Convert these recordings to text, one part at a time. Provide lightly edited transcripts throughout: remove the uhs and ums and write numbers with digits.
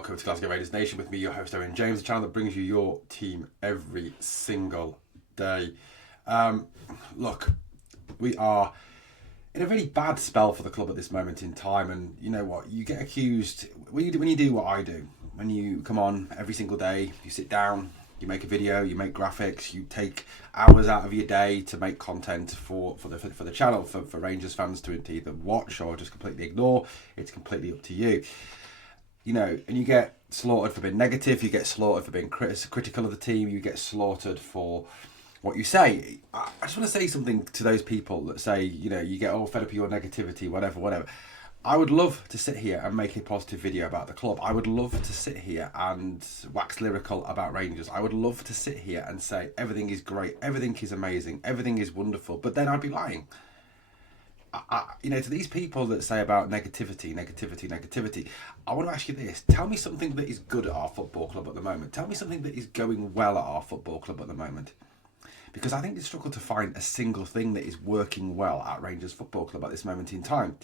welcome to Glasgow Rangers Nation with me, your host Owen James, the channel that brings you your team every single day. Look, we are in a really bad spell for the club at this moment in time, and you know what? You get accused when you do what I do. When you come on every single day, you sit down, you make a video, you make graphics, you take hours out of your day to make content for the channel for Rangers fans to either watch or just completely ignore. It's completely up to you. You know, and you get slaughtered for being negative, you get slaughtered for being critical of the team, you get slaughtered for what you say. I just want to say something to those people that say, you know, you get all fed up of your negativity, whatever. I would love to sit here and make a positive video about the club. I would love to sit here and wax lyrical about Rangers. I would love to sit here and say everything is great, everything is amazing, everything is wonderful, but then I'd be lying. You know, to these people that say about negativity, I want to ask you this. Tell me something that is good at our football club at the moment. Tell me something that is going well at our football club at the moment. Because I think they struggle to find a single thing that is working well at Rangers Football Club at this moment in time.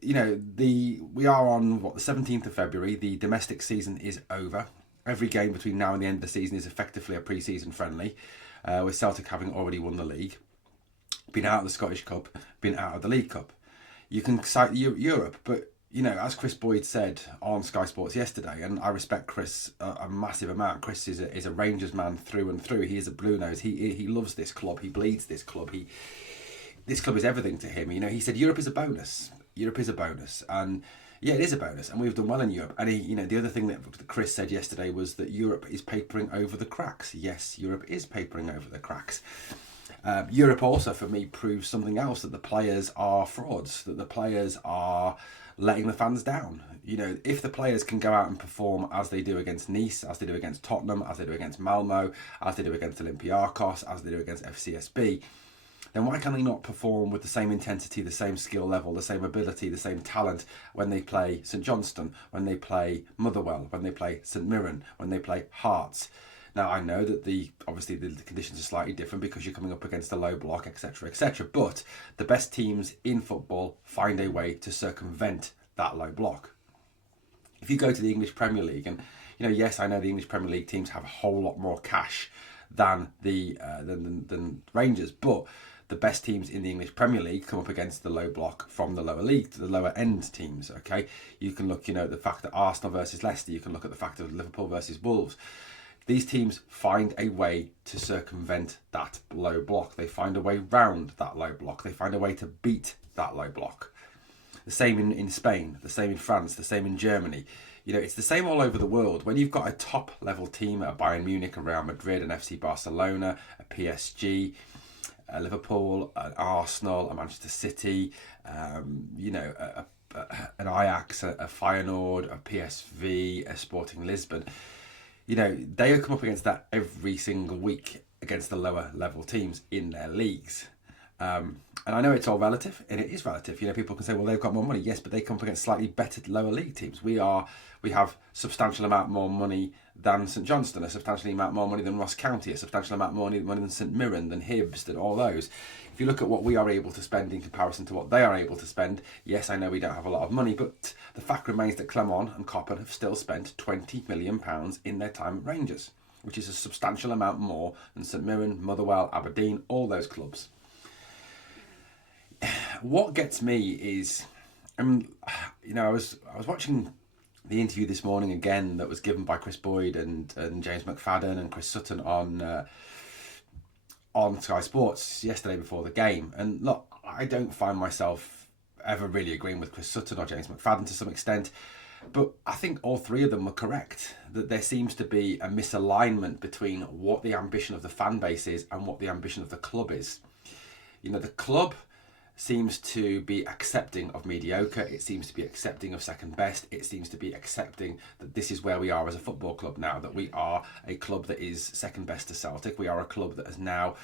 You know, we are on, the 17th of February. The domestic season is over. Every game between now and the end of the season is effectively a pre-season friendly, with Celtic having already won the league. Been out of the Scottish Cup, been out of the League Cup. You can cite Europe, but, you know, as Kris Boyd said on Sky Sports yesterday, and I respect Kris a massive amount. Kris is a Rangers man through and through. He is a blue nose. He loves this club. He bleeds this club. This club is everything to him. You know, he said Europe is a bonus. Europe is a bonus, and yeah, it is a bonus, and we've done well in Europe. And you know, the other thing that Kris said yesterday was that Europe is papering over the cracks. Yes, Europe is papering over the cracks. Europe also, for me, proves something else, that the players are frauds, that the players are letting the fans down. You know, if the players can go out and perform as they do against Nice, as they do against Tottenham, as they do against Malmo, as they do against Olympiacos, as they do against FCSB, then why can they not perform with the same intensity, the same skill level, the same ability, the same talent when they play St Johnstone, when they play Motherwell, when they play St Mirren, when they play Hearts? Now, I know that obviously the conditions are slightly different because you're coming up against a low block, etc., but the best teams in football find a way to circumvent that low block. If you go to the English Premier League, and you know, yes, I know the English Premier League teams have a whole lot more cash than than Rangers, but the best teams in the English Premier League come up against the low block from the lower league, to the lower end teams. Okay, you can look, you know, at the fact that Arsenal versus Leicester. You can look at the fact of Liverpool versus Wolves. These teams find a way to circumvent that low block. They find a way round that low block. They find a way to beat that low block. The same in Spain, the same in France, the same in Germany. You know, it's the same all over the world. When you've got a top level team, a Bayern Munich, a Real Madrid, an FC Barcelona, a PSG, a Liverpool, an Arsenal, a Manchester City, you know, an Ajax, a Feyenoord, a PSV, a Sporting Lisbon. You know, they come up against that every single week against the lower level teams in their leagues. And I know it's all relative, and it is relative. You know, people can say, well, they've got more money. Yes, but they come up against slightly better lower league teams. We have substantial amount more money than St Johnstone, a substantial amount more money than Ross County, a substantial amount more money than St Mirren, than Hibs, than all those. If you look at what we are able to spend in comparison to what they are able to spend, yes, I know we don't have a lot of money, but the fact remains that Clermont and Coppen have still spent £20 million in their time at Rangers, which is a substantial amount more than St Mirren, Motherwell, Aberdeen, all those clubs. What gets me is, you know, I was watching the interview this morning again that was given by Kris Boyd and James McFadden and Chris Sutton on Sky Sports yesterday before the game. And look, I don't find myself ever really agreeing with Chris Sutton or James McFadden to some extent, but I think all three of them were correct, that there seems to be a misalignment between what the ambition of the fan base is and what the ambition of the club is. You know, the club seems to be accepting of mediocre, it seems to be accepting of second best, it seems to be accepting that this is where we are as a football club now, that we are a club that is second best to Celtic. We are a club that is now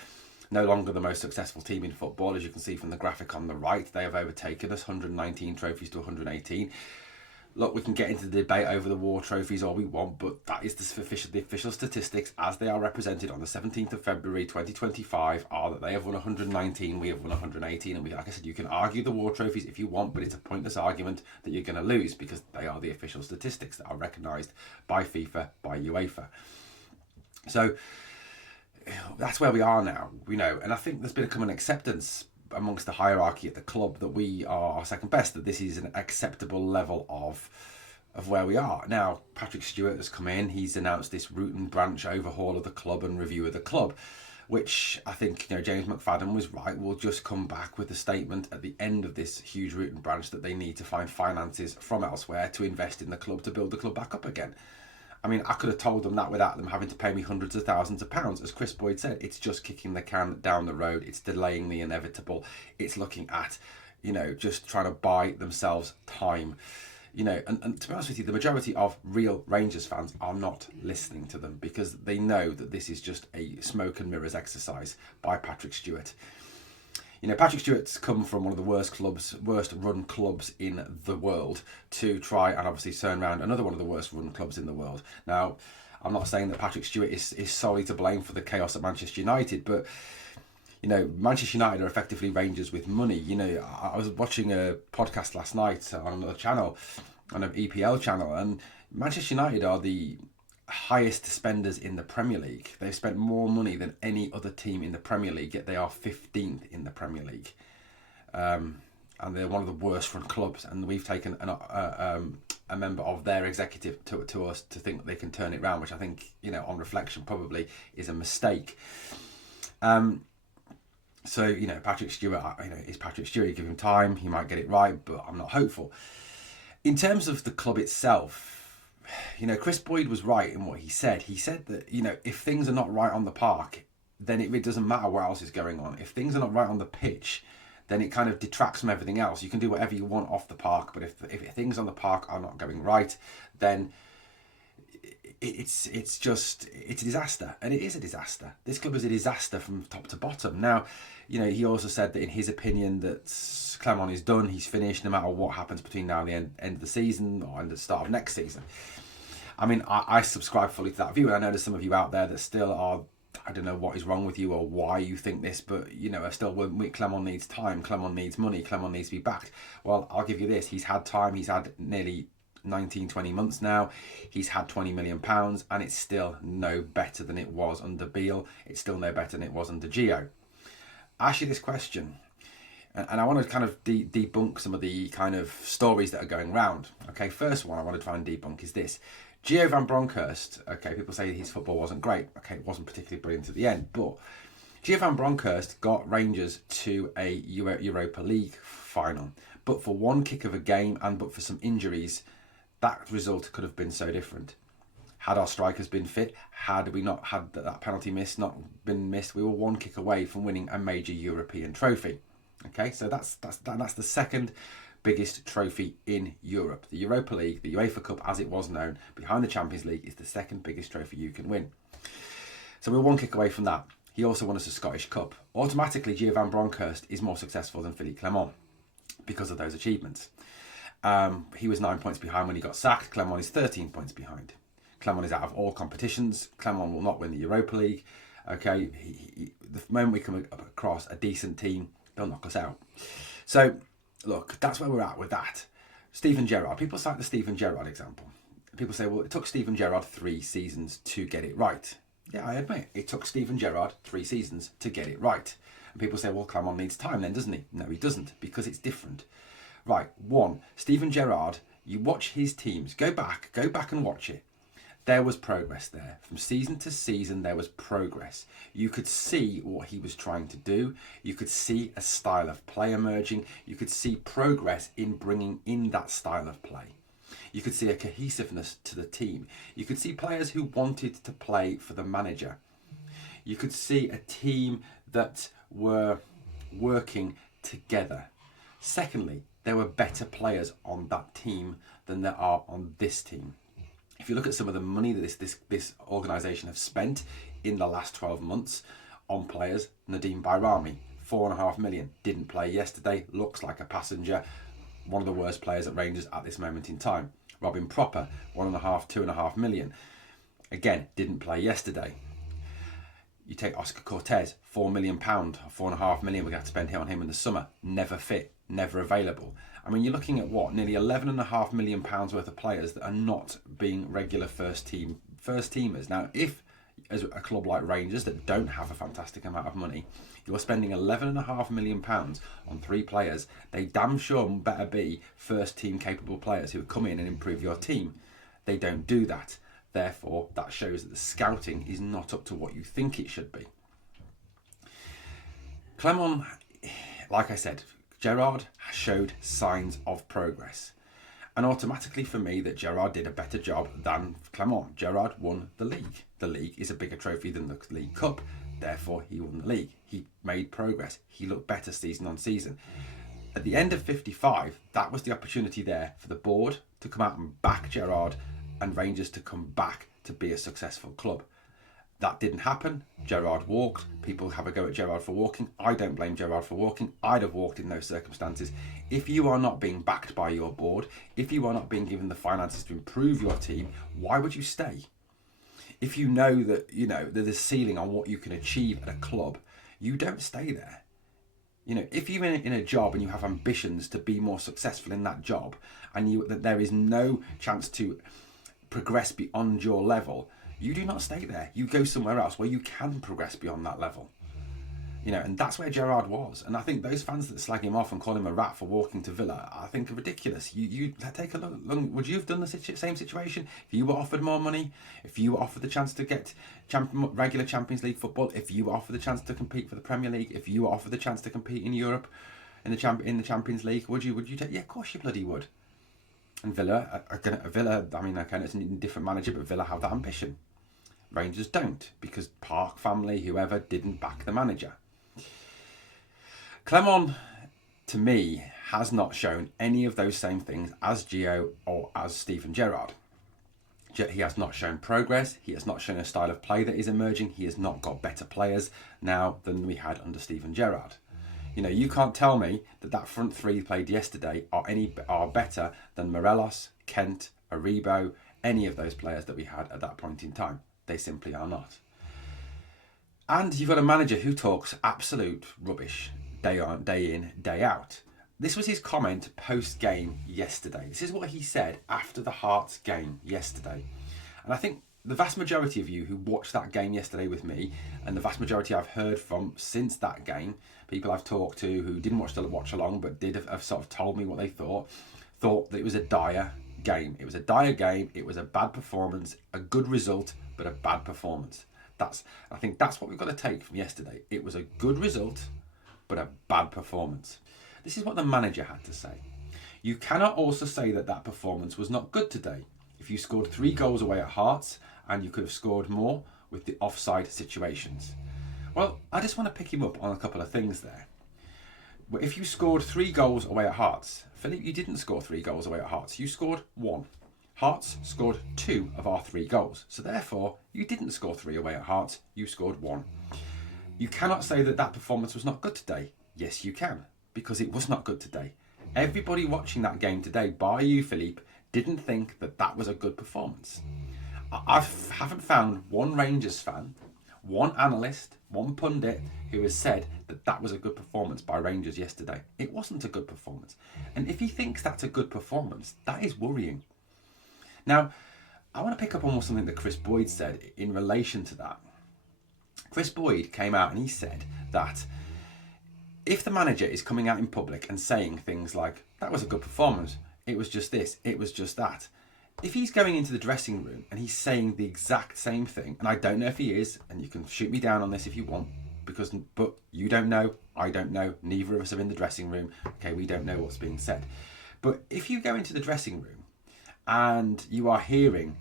no longer the most successful team in football. As you can see from the graphic on the right, they have overtaken us, 119 trophies to 118. look, we can get into the debate over the war trophies all we want, but that is the official statistics as they are represented on the 17th of February 2025 are that they have won 119, we have won 118, and like I said, you can argue the war trophies if you want, but it's a pointless argument that you're going to lose because they are the official statistics that are recognised by FIFA, by UEFA. So that's where we are now, and I think there's become an acceptance amongst the hierarchy at the club that we are second best, that this is an acceptable level of where we are. Now, Patrick Stewart has come in, he's announced this root and branch overhaul of the club and review of the club, which I think, James McFadden was right, will just come back with a statement at the end of this huge root and branch that they need to find finances from elsewhere to invest in the club, to build the club back up again. I mean, I could have told them that without them having to pay me hundreds of thousands of pounds. As Kris Boyd said, it's just kicking the can down the road. It's delaying the inevitable. It's looking at, just trying to buy themselves time. And to be honest with you, the majority of real Rangers fans are not listening to them because they know that this is just a smoke and mirrors exercise by Patrick Stewart. Patrick Stewart's come from one of the worst run clubs in the world to try and obviously turn around another one of the worst run clubs in the world. Now, I'm not saying that Patrick Stewart is solely to blame for the chaos at Manchester United, but Manchester United are effectively Rangers with money. I was watching a podcast last night on another channel, on an EPL channel, and Manchester United are the highest spenders in the Premier League. They've spent more money than any other team in the Premier League, yet they are 15th in the Premier League. And they're one of the worst run clubs, and we've taken a member of their executive to us to think that they can turn it around, which I think, on reflection probably is a mistake. So, Patrick Stewart, is Patrick Stewart. You give him time, he might get it right, but I'm not hopeful. In terms of the club itself, Kris Boyd was right in what he said. He said that, if things are not right on the park, then it doesn't matter what else is going on. If things are not right on the pitch, then it kind of detracts from everything else. You can do whatever you want off the park, but if things on the park are not going right, then it's a disaster. And it is a disaster. This club is a disaster from top to bottom. Now, he also said that in his opinion that Clement is done, he's finished, no matter what happens between now and the end of the season or the start of next season. I mean, I subscribe fully to that view, and I know there's some of you out there that still are, I don't know what is wrong with you or why you think this, but, still, Clement needs time, Clement needs money, Clement needs to be backed. Well, I'll give you this, he's had time, he's had nearly 19-20 months now, he's had £20 million, and it's still no better than it was under Beale, it's still no better than it was under Gio. I ask you this question, and I want to kind of debunk some of the kind of stories that are going around. Okay, first one I want to try and debunk is this. Gio van Bronckhorst, okay, people say his football wasn't great. Okay, it wasn't particularly brilliant at the end, but Gio van Bronckhorst got Rangers to a Europa League final. But for one kick of a game and but for some injuries, that result could have been so different. Had our strikers been fit, had we not had that penalty not been missed, we were one kick away from winning a major European trophy. Okay, so that's the second biggest trophy in Europe. The Europa League, the UEFA Cup as it was known, behind the Champions League, is the second biggest trophy you can win. So we're one kick away from that. He also won us a Scottish Cup. Automatically, Gio van Bronckhorst is more successful than Philippe Clement because of those achievements. He was 9 points behind when he got sacked. Clement is 13 points behind. Clement is out of all competitions. Clement will not win the Europa League. Okay, the moment we come across a decent team, they'll knock us out. So, look, that's where we're at with that. Steven Gerrard. People cite the Steven Gerrard example. People say, well, it took Steven Gerrard 3 seasons to get it right. Yeah, I admit, it took Steven Gerrard 3 seasons to get it right. And people say, well, Clement needs time then, doesn't he? No, he doesn't, because it's different. Right, one, Steven Gerrard, you watch his teams. Go back and watch it. There was progress there. From season to season, there was progress. You could see what he was trying to do. You could see a style of play emerging. You could see progress in bringing in that style of play. You could see a cohesiveness to the team. You could see players who wanted to play for the manager. You could see a team that were working together. Secondly, there were better players on that team than there are on this team. If you look at some of the money that this organisation have spent in the last 12 months on players, Nadim Bayrami, 4.5 million, didn't play yesterday, looks like a passenger. one of the worst players at Rangers at this moment in time. Robin Propper, 1.5, 2.5 million. Again, didn't play yesterday. You take Oscar Cortez, £4 million, 4.5 million we're going to have to spend here on him in the summer. Never fit, never available. I mean, you're looking at what? Nearly £11.5 million worth of players that are not being regular first teamers. Now, if as a club like Rangers that don't have a fantastic amount of money, you're spending £11.5 million on 3 players, they damn sure better be first team capable players who come in and improve your team. They don't do that. Therefore, that shows that the scouting is not up to what you think it should be. Clement, like I said, Gerrard showed signs of progress. And automatically for me that Gerrard did a better job than Clement. Gerrard won the league. The league is a bigger trophy than the League Cup. Therefore, he won the league. He made progress. He looked better season on season. At the end of 55, that was the opportunity there for the board to come out and back Gerrard and Rangers to come back to be a successful club. That didn't happen. Gerrard walked. People have a go at Gerrard for walking. I don't blame Gerrard for walking. I'd have walked in those circumstances. If you are not being backed by your board, if you are not being given the finances to improve your team, why would you stay? If you know that there's a ceiling on what you can achieve at a club, you don't stay there. If you're in a job and you have ambitions to be more successful in that job, and that there is no chance to progress beyond your level, you do not stay there. You go somewhere else where you can progress beyond that level. And that's where Gerrard was. And I think those fans that slag him off and call him a rat for walking to Villa, I think are ridiculous. You take a look. Would you have done the same situation if you were offered more money? If you were offered the chance to get regular Champions League football? If you were offered the chance to compete for the Premier League? If you were offered the chance to compete in Europe, in the Champions League? Would you take? Yeah, of course you bloody would. And Villa, I mean, okay, it's a different manager, but Villa have that ambition. Rangers don't, because Park family, whoever, didn't back the manager. Clement, to me, has not shown any of those same things as Gio or as Steven Gerrard. He has not shown progress. He has not shown a style of play that is emerging. He has not got better players now than we had under Steven Gerrard. You can't tell me that front 3 played yesterday are better than Morelos, Kent, Aribo, any of those players that we had at that point in time. They simply are not. And you've got a manager who talks absolute rubbish day in, day out. This was his comment post-game yesterday. This is what he said after the Hearts game yesterday. And I think the vast majority of you who watched that game yesterday with me, and the vast majority I've heard from since that game, people I've talked to who didn't watch along but did have sort of told me what they thought that it was a dire game. It was a dire game. It was a bad performance, a good result, but a bad performance. I think that's what we've got to take from yesterday. It was a good result, but a bad performance. This is what the manager had to say. You cannot also say that performance was not good today. If you scored 3 goals away at Hearts, and you could have scored more with the offside situations. Well, I just want to pick him up on a couple of things there. If you scored 3 goals away at Hearts, Philippe, you didn't score 3 goals away at Hearts. You scored 1. Hearts scored 2 of our 3 goals. So therefore, you didn't score 3 away at Hearts. You scored 1. You cannot say that performance was not good today. Yes, you can, because it was not good today. Everybody watching that game today, bar you, Philippe, didn't think that was a good performance. I haven't found one Rangers fan, one analyst, one pundit who has said that was a good performance by Rangers yesterday. It wasn't a good performance. And if he thinks that's a good performance, that is worrying. Now, I want to pick up on something that Kris Boyd said in relation to that. Kris Boyd came out and he said that if the manager is coming out in public and saying things like, that was a good performance, it was just this, it was just that. If he's going into the dressing room and he's saying the exact same thing, and I don't know if he is, and you can shoot me down on this if you want, but you don't know, I don't know, neither of us are in the dressing room, okay, we don't know what's being said. But if you go into the dressing room and you are hearing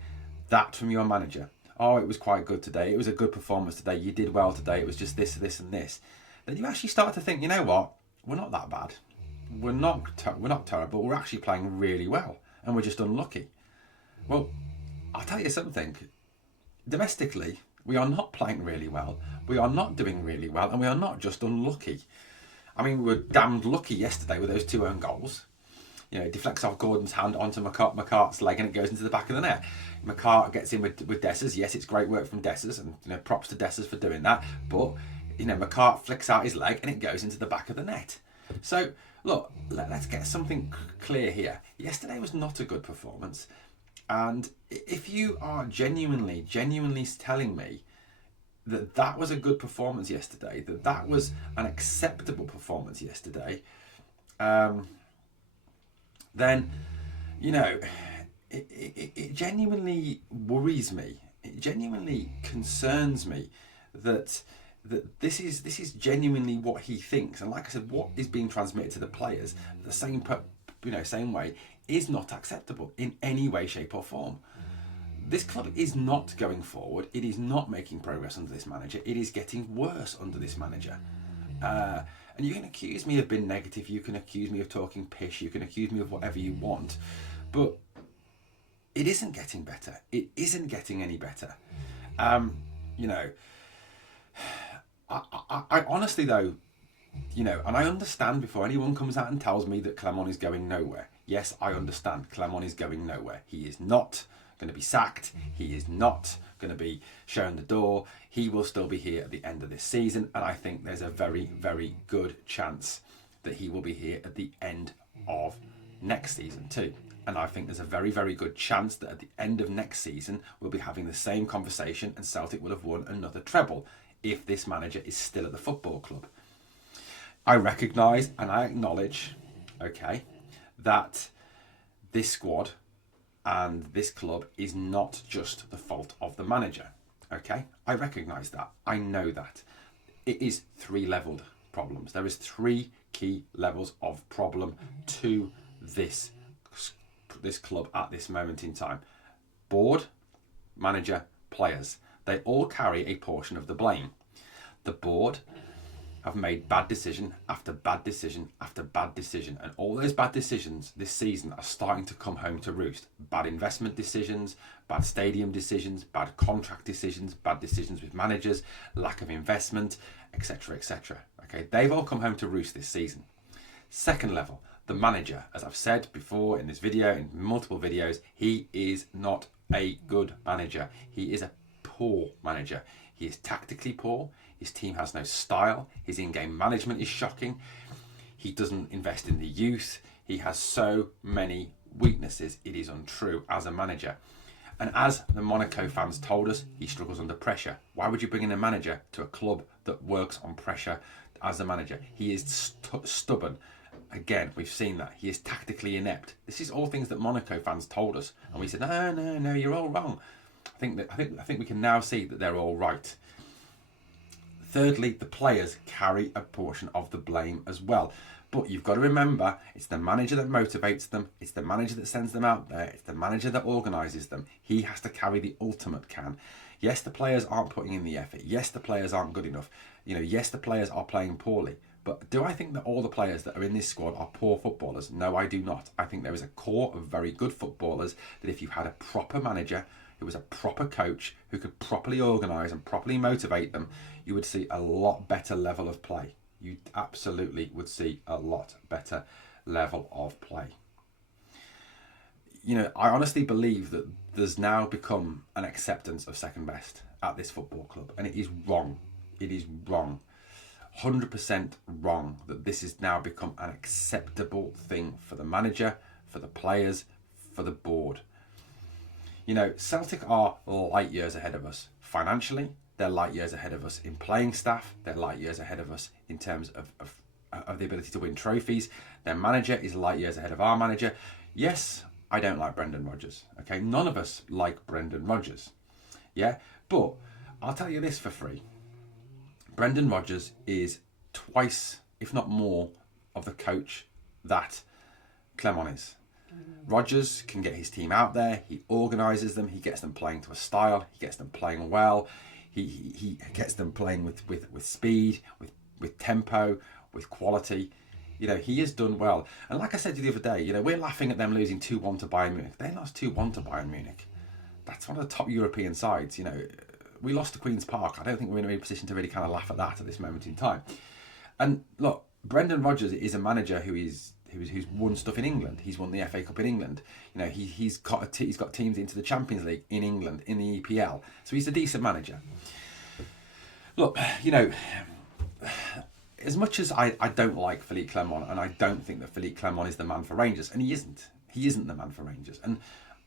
that from your manager, oh, it was quite good today, it was a good performance today, you did well today, it was just this, this and this, then you actually start to think, you know what, we're not that bad. We're not terrible, we're actually playing really well, and we're just unlucky. Well, I'll tell you something. Domestically, we are not playing really well. We are not doing really well, and we are not just unlucky. I mean, we were damned lucky yesterday with those 2 own goals. You know, it deflects off Gordon's hand onto McCart's leg and it goes into the back of the net. McCart gets in with Dessers. Yes, it's great work from Dessers, and you know, props to Dessers for doing that. But you know, McCart flicks out his leg and it goes into the back of the net. So look, let's get something clear here. Yesterday was not a good performance, and if you are genuinely telling me that was a good performance yesterday, that was an acceptable performance yesterday, then, you know, it genuinely worries me. It genuinely concerns me that this is genuinely what he thinks. And like I said, what is being transmitted to the players, the same way, is not acceptable in any way, shape or form. This club is not going forward. It is not making progress under this manager. It is getting worse under this manager. And you can accuse me of being negative. You can accuse me of talking pish. You can accuse me of whatever you want. But it isn't getting better. It isn't getting any better. You know, I honestly, though, you know, and I understand before anyone comes out and tells me that Clement is going nowhere. Yes, I understand. Clement is going nowhere. He is not going to be sacked. He is not going to be shown the door. He will still be here at the end of this season, and I think there's a very, very good chance that he will be here at the end of next season too. And I think there's a very, very good chance that at the end of next season we'll be having the same conversation and Celtic will have won another treble if this manager is still at the football club. I recognise and I acknowledge, okay, that this squad and this club is not just the fault of the manager. Okay, I recognise that. I know that. It is three-levelled problems. There is three key levels of problem to this club at this moment in time. Board, manager, players. They all carry a portion of the blame. The board have made bad decision after bad decision after bad decision, and all those bad decisions this season are starting to come home to roost. Bad investment decisions, bad stadium decisions, bad contract decisions, bad decisions with managers, lack of investment, etc, etc. Okay, they've all come home to roost this season. Second level, the manager. As I've said before in this video, in multiple videos, he is not a good manager. He is a poor manager. He is tactically poor. His team has no style. His in-game management is shocking. He doesn't invest in the youth. He has so many weaknesses. It is untrue as a manager. And as the Monaco fans told us, he struggles under pressure. Why would you bring in a manager to a club that works on pressure as a manager? He is stubborn. Again, we've seen that. He is tactically inept. This is all things that Monaco fans told us. And we said, no, you're all wrong. I think we can now see that they're all right. Thirdly, the players carry a portion of the blame as well. But you've got to remember, it's the manager that motivates them. It's the manager that sends them out there. It's the manager that organises them. He has to carry the ultimate can. Yes, the players aren't putting in the effort. Yes, the players aren't good enough. Yes, the players are playing poorly. But do I think that all the players that are in this squad are poor footballers? No, I do not. I think there is a core of very good footballers that if you had a proper manager who was a proper coach, who could properly organise and properly motivate them, you would see a lot better level of play. You absolutely would see a lot better level of play. I honestly believe that there's now become an acceptance of second best at this football club, and it is wrong. It is wrong. 100% wrong that this has now become an acceptable thing for the manager, for the players, for the board. Celtic are light years ahead of us financially. They're light years ahead of us in playing staff. They're light years ahead of us in terms of the ability to win trophies. Their manager is light years ahead of our manager. Yes, I don't like Brendan Rodgers. Okay, none of us like Brendan Rodgers. Yeah, but I'll tell you this for free. Brendan Rodgers is twice, if not more, of the coach that Clement is. Rodgers can get his team out there. He organises them. He gets them playing to a style. He gets them playing well. He gets them playing with speed, with tempo, with quality. He has done well. And like I said to you the other day, we're laughing at them losing 2-1 to Bayern Munich. They lost 2-1 to Bayern Munich. That's one of the top European sides. We lost to Queen's Park. I don't think we're in a position to really kind of laugh at that at this moment in time. And look, Brendan Rodgers is a manager who is who's won stuff in England. He's won the FA Cup in England. You know, he's got teams into the Champions League in England, in the EPL. So he's a decent manager. Look, you know, as much as I don't like Philippe Clement, and I don't think that Philippe Clement is the man for Rangers, and he isn't the man for Rangers. And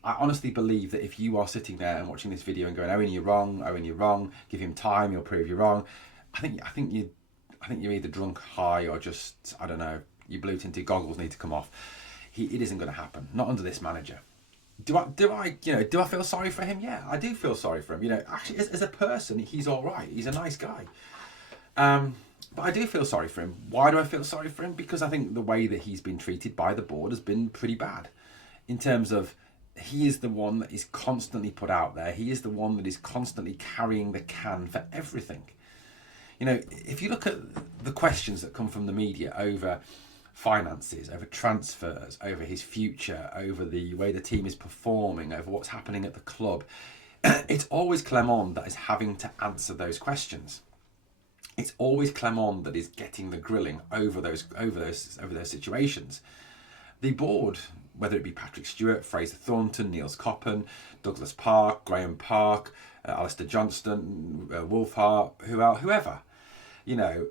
I honestly believe that if you are sitting there and watching this video and going, Owen, you're wrong, give him time, he'll prove you wrong, I think you're either drunk, high, or just, I don't know, your blue tinted goggles need to come off. It isn't going to happen. Not under this manager. Do I feel sorry for him? Yeah, I do feel sorry for him. You know, actually, as a person, he's all right. He's a nice guy. But I do feel sorry for him. Why do I feel sorry for him? Because I think the way that he's been treated by the board has been pretty bad. In terms of, he is the one that is constantly put out there. He is the one that is constantly carrying the can for everything. You know, if you look at the questions that come from the media over finances, over transfers, over his future, over the way the team is performing, over what's happening at the club, it's always Clement that is having to answer those questions. It's always Clement that is getting the grilling over those situations. The board, whether it be Patrick Stewart, Fraser Thornton, Niels Coppen, Douglas Park, Graham Park, Alistair Johnston, Wolfhart, whoever, you know,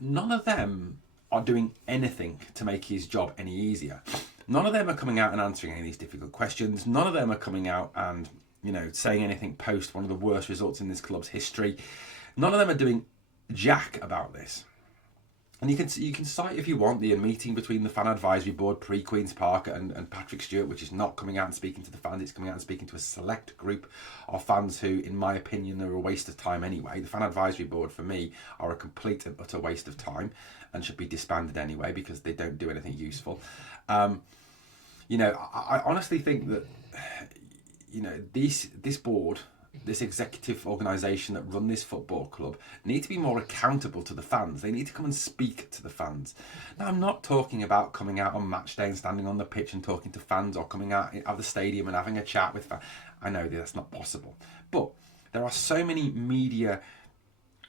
none of them are doing anything to make his job any easier. None of them are coming out and answering any of these difficult questions. None of them are coming out and, you know, saying anything post one of the worst results in this club's history. None of them are doing jack about this. And you can cite, if you want, the meeting between the fan advisory board pre-Queen's Park and Patrick Stewart, which is not coming out and speaking to the fans. It's coming out and speaking to a select group of fans who, in my opinion, are a waste of time anyway. The fan advisory board, for me, are a complete and utter waste of time and should be disbanded anyway because they don't do anything useful. You know, I honestly think that, you know, this board, this executive organisation that run this football club, need to be more accountable to the fans. They need to come and speak to the fans. Now, I'm not talking about coming out on match day and standing on the pitch and talking to fans, or coming out of the stadium and having a chat with fans. I know that's not possible. But there are so many media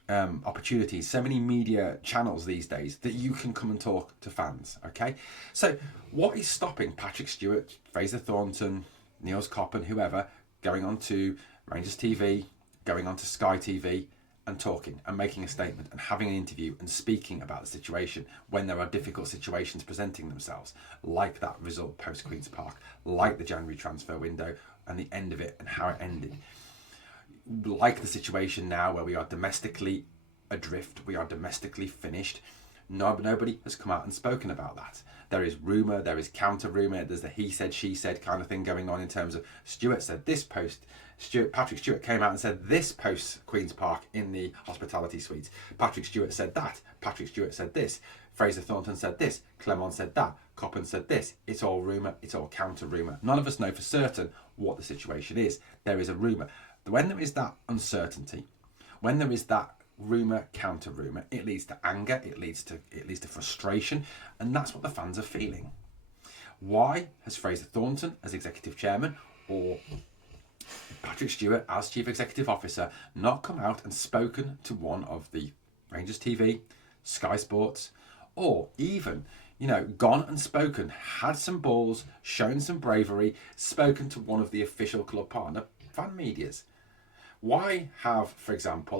opportunities, so many media channels these days that you can come and talk to fans, okay? So what is stopping Patrick Stewart, Fraser Thornton, Niels Coppen, whoever, going on to Rangers TV, going on to Sky TV and talking and making a statement and having an interview and speaking about the situation when there are difficult situations presenting themselves, like that result post Queen's Park, like the January transfer window and the end of it and how it ended, like the situation now where we are domestically adrift, we are domestically finished. Nobody has come out and spoken about that. There is rumour, there is counter rumour, there's the he said, she said kind of thing going on in terms of Stewart said this post, Patrick Stewart came out and said this post Queen's Park in the hospitality suites. Patrick Stewart said that, Patrick Stewart said this, Fraser Thornton said this, Clement said that, Coppen said this. It's all rumour, it's all counter rumour. None of us know for certain what the situation is. There is a rumour. When there is that uncertainty, when there is that rumour, counter rumour, it leads to anger, it leads to frustration, and that's what the fans are feeling. Why has Fraser Thornton as executive chairman or Patrick Stewart as chief executive officer not come out and spoken to one of the Rangers TV, Sky Sports, or even, you know, gone and spoken, had some balls, shown some bravery, spoken to one of the official club partner fan medias? Why have, for example,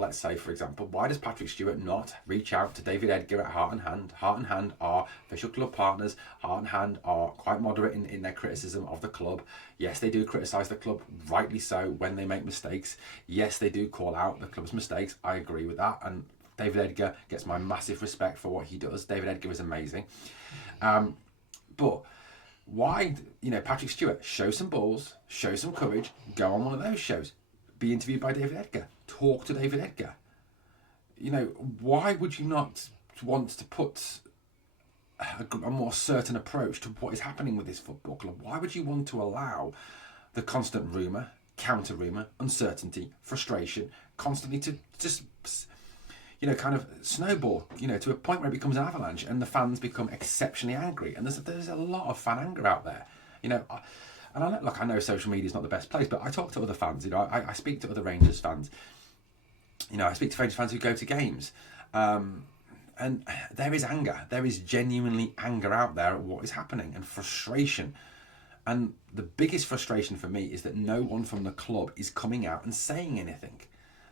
why does Patrick Stewart not reach out to David Edgar at Heart and Hand? Heart and Hand are official club partners. Heart and Hand are quite moderate in their criticism of the club. Yes, they do criticise the club, rightly so, when they make mistakes. Yes, they do call out the club's mistakes. I agree with that. And David Edgar gets my massive respect for what he does. David Edgar is amazing. But why, you know, Patrick Stewart, show some balls, show some courage, go on one of those shows. Be interviewed by David Edgar. Talk to David Edgar. You know, why would you not want to put a more certain approach to what is happening with this football club? Why would you want to allow the constant rumour, counter rumour, uncertainty, frustration, constantly to just, you know, kind of snowball, you know, to a point where it becomes an avalanche and the fans become exceptionally angry? And there's a lot of fan anger out there, you know. And I know social media is not the best place, but I talk to other fans. You know, I speak to other Rangers fans. You know, I speak to Rangers fans who go to games, and And there is anger. There is genuinely anger out there at what is happening and frustration. And the biggest frustration for me is that no one from the club is coming out and saying anything.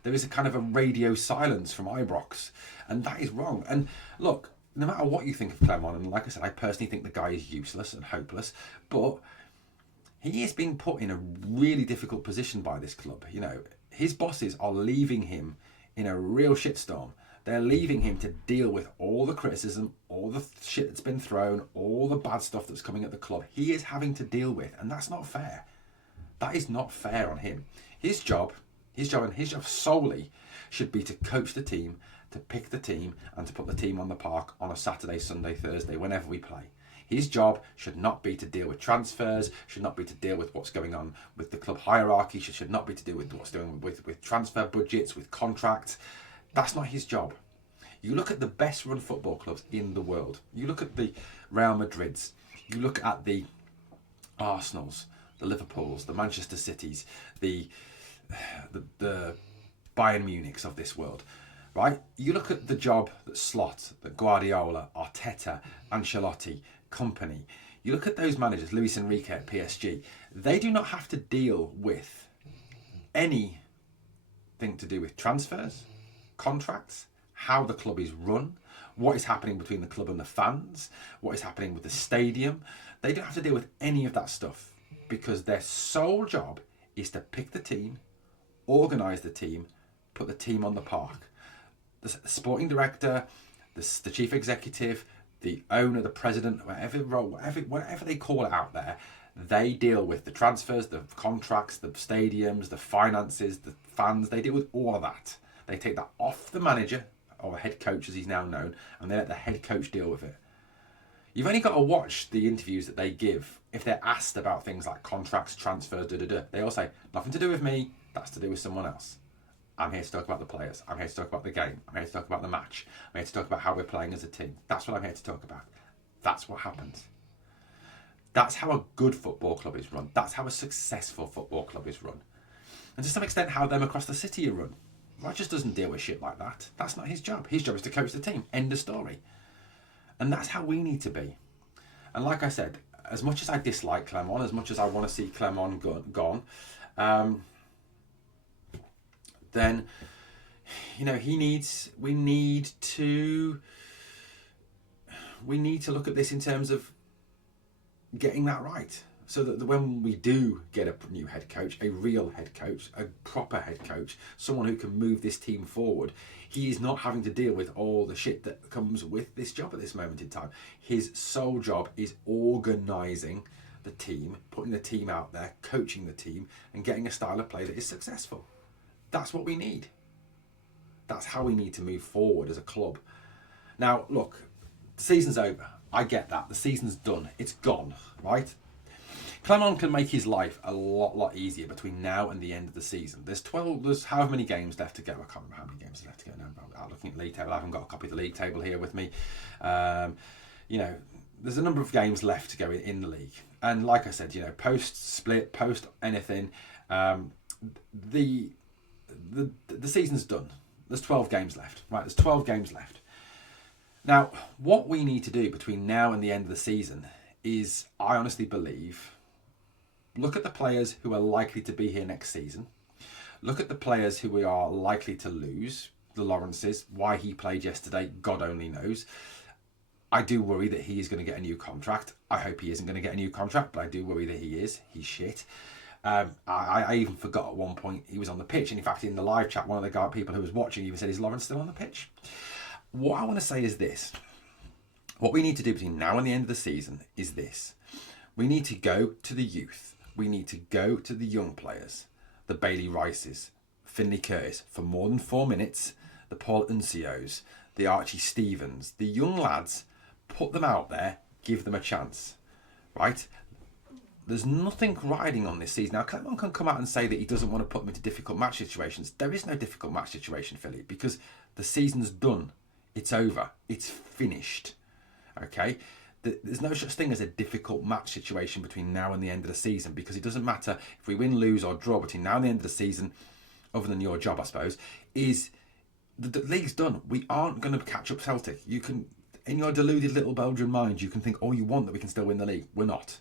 There is a kind of a radio silence from Ibrox, and that is wrong. And look, no matter what you think of Clement, and like I said, I personally think the guy is useless and hopeless, but he is being put in a really difficult position by this club. You know, his bosses are leaving him in a real shitstorm. They're leaving him to deal with all the criticism, all the shit that's been thrown, all the bad stuff that's coming at the club. He is having to deal with, and that's not fair. That is not fair on him. His job solely should be to coach the team, to pick the team, and to put the team on the park on a Saturday, Sunday, Thursday, whenever we play. His job should not be to deal with transfers, should not be to deal with what's going on with the club hierarchy, should not be to deal with what's going with transfer budgets, with contracts. That's not his job. You look at the best run football clubs in the world. You look at the Real Madrids. You look at the Arsenals, the Liverpools, the Manchester Cities, the Bayern Munichs of this world, right? You look at the job that Slot, that Guardiola, Arteta, Ancelotti, company. You look at those managers, Luis Enrique at PSG. They do not have to deal with anything to do with transfers, contracts, how the club is run, what is happening between the club and the fans, what is happening with the stadium. They don't have to deal with any of that stuff because their sole job is to pick the team, organise the team, put the team on the park. The sporting director, the chief executive, the owner, the president, whatever they call it out there, they deal with the transfers, the contracts, the stadiums, the finances, the fans. They deal with all of that. They take that off the manager, or the head coach as he's now known, and they let the head coach deal with it. You've only got to watch the interviews that they give if they're asked about things like contracts, transfers, They all say, nothing to do with me, that's to do with someone else. I'm here to talk about the players. I'm here to talk about the game. I'm here to talk about the match. I'm here to talk about how we're playing as a team. That's what I'm here to talk about. That's what happens. That's how a good football club is run. That's how a successful football club is run. And to some extent, how them across the city are run. Rodgers doesn't deal with shit like that. That's not his job. His job is to coach the team. End of story. And that's how we need to be. And like I said, as much as I dislike Clement, as much as I want to see Clement gone, then, you know, we need to look at this in terms of getting that right. So that when we do get a new head coach, a real head coach, a proper head coach, someone who can move this team forward, he is not having to deal with all the shit that comes with this job at this moment in time. His sole job is organising the team, putting the team out there, coaching the team, and getting a style of play that is successful. That's what we need. That's how we need to move forward as a club. Now, look, the season's over. I get that. The season's done. It's gone, right? Clement can make his life a lot easier between now and the end of the season. There's however many games left to go. I can't remember how many games left to go now. I'm looking at the league table. I haven't got a copy of the league table here with me. You know, there's a number of games left to go in the league. And like I said, you know, post-split, post-anything, the season's done. There's 12 games left. Right, there's 12 games left. Now, what we need to do between now and the end of the season is, I honestly believe, look at the players who are likely to be here next season. Look at the players who we are likely to lose. The Lawrences, why he played yesterday, God only knows. I do worry that he is going to get a new contract. I hope he isn't going to get a new contract, but I do worry that he is. He's shit. I even forgot at one point he was on the pitch. And in fact, in the live chat, one of the people who was watching even said, is Lawrence still on the pitch? What I want to say is this. What we need to do between now and the end of the season is this. We need to go to the youth. We need to go to the young players. The Bailey Rices, Finlay Curtis, for more than 4 minutes. The Paul Uncios, the Archie Stevens. The young lads, put them out there, give them a chance. Right? There's nothing riding on this season. Now, Clement can come out and say that he doesn't want to put them into difficult match situations. There is no difficult match situation, Philly, because the season's done. It's over. It's finished. Okay? There's no such thing as a difficult match situation between now and the end of the season, because it doesn't matter if we win, lose or draw between now and the end of the season, other than your job, I suppose, is the league's done. We aren't going to catch up Celtic. You can, in your deluded little Belgian mind, you can think all you want that we can still win the league. We're not.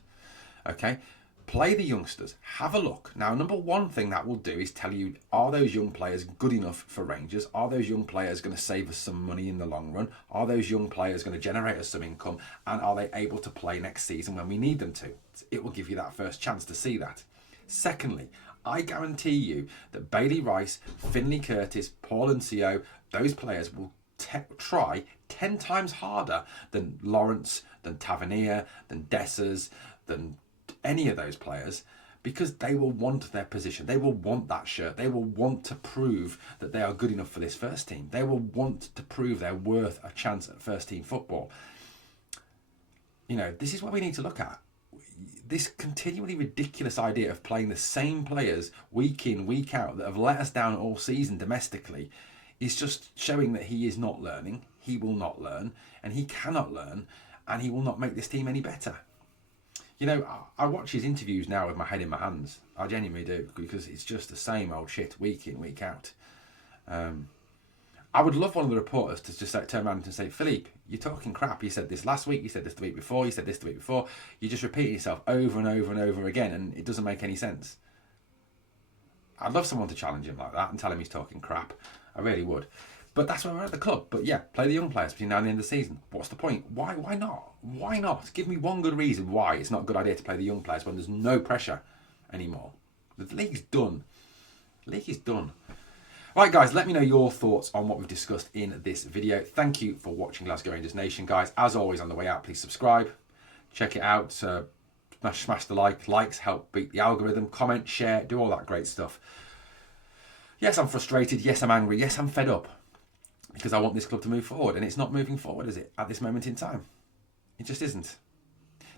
Okay? Play the youngsters. Have a look. Now, number one thing that will do is tell you, are those young players good enough for Rangers? Are those young players going to save us some money in the long run? Are those young players going to generate us some income? And are they able to play next season when we need them to? It will give you that first chance to see that. Secondly, I guarantee you that Bailey Rice, Finlay Curtis, Paul Ncio, those players will try 10 times harder than Lawrence, than Tavernier, than Dessers, than any of those players, because they will want their position. They will want that shirt. They will want to prove that they are good enough for this first team. They will want to prove they're worth a chance at first team football. You know, this is what we need to look at. This continually ridiculous idea of playing the same players week in, week out that have let us down all season domestically is just showing that he is not learning. He will not learn, and he cannot learn, and he will not make this team any better. You know, I watch his interviews now with my head in my hands. I genuinely do, because it's just the same old shit week in, week out. I would love one of the reporters to just turn around and say, Philippe, you're talking crap. You said this last week, you said this the week before, you said this the week before. You're just repeating yourself over and over and over again, and it doesn't make any sense. I'd love someone to challenge him like that and tell him he's talking crap. I really would. But that's why we're at the club. But yeah, play the young players between now and the end of the season. What's the point? Why not? Why not? Give me one good reason why it's not a good idea to play the young players when there's no pressure anymore. The league's done. The league is done. Right, guys, let me know your thoughts on what we've discussed in this video. Thank you for watching Glasgow Rangers Nation, guys. As always, on the way out, please subscribe. Check it out. Smash the like. Likes help beat the algorithm. Comment, share, do all that great stuff. Yes, I'm frustrated. Yes, I'm angry. Yes, I'm fed up. Because I want this club to move forward. And it's not moving forward, is it? At this moment in time. It just isn't.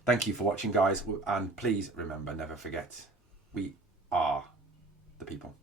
Thank you for watching, guys. And please remember, never forget, we are the people.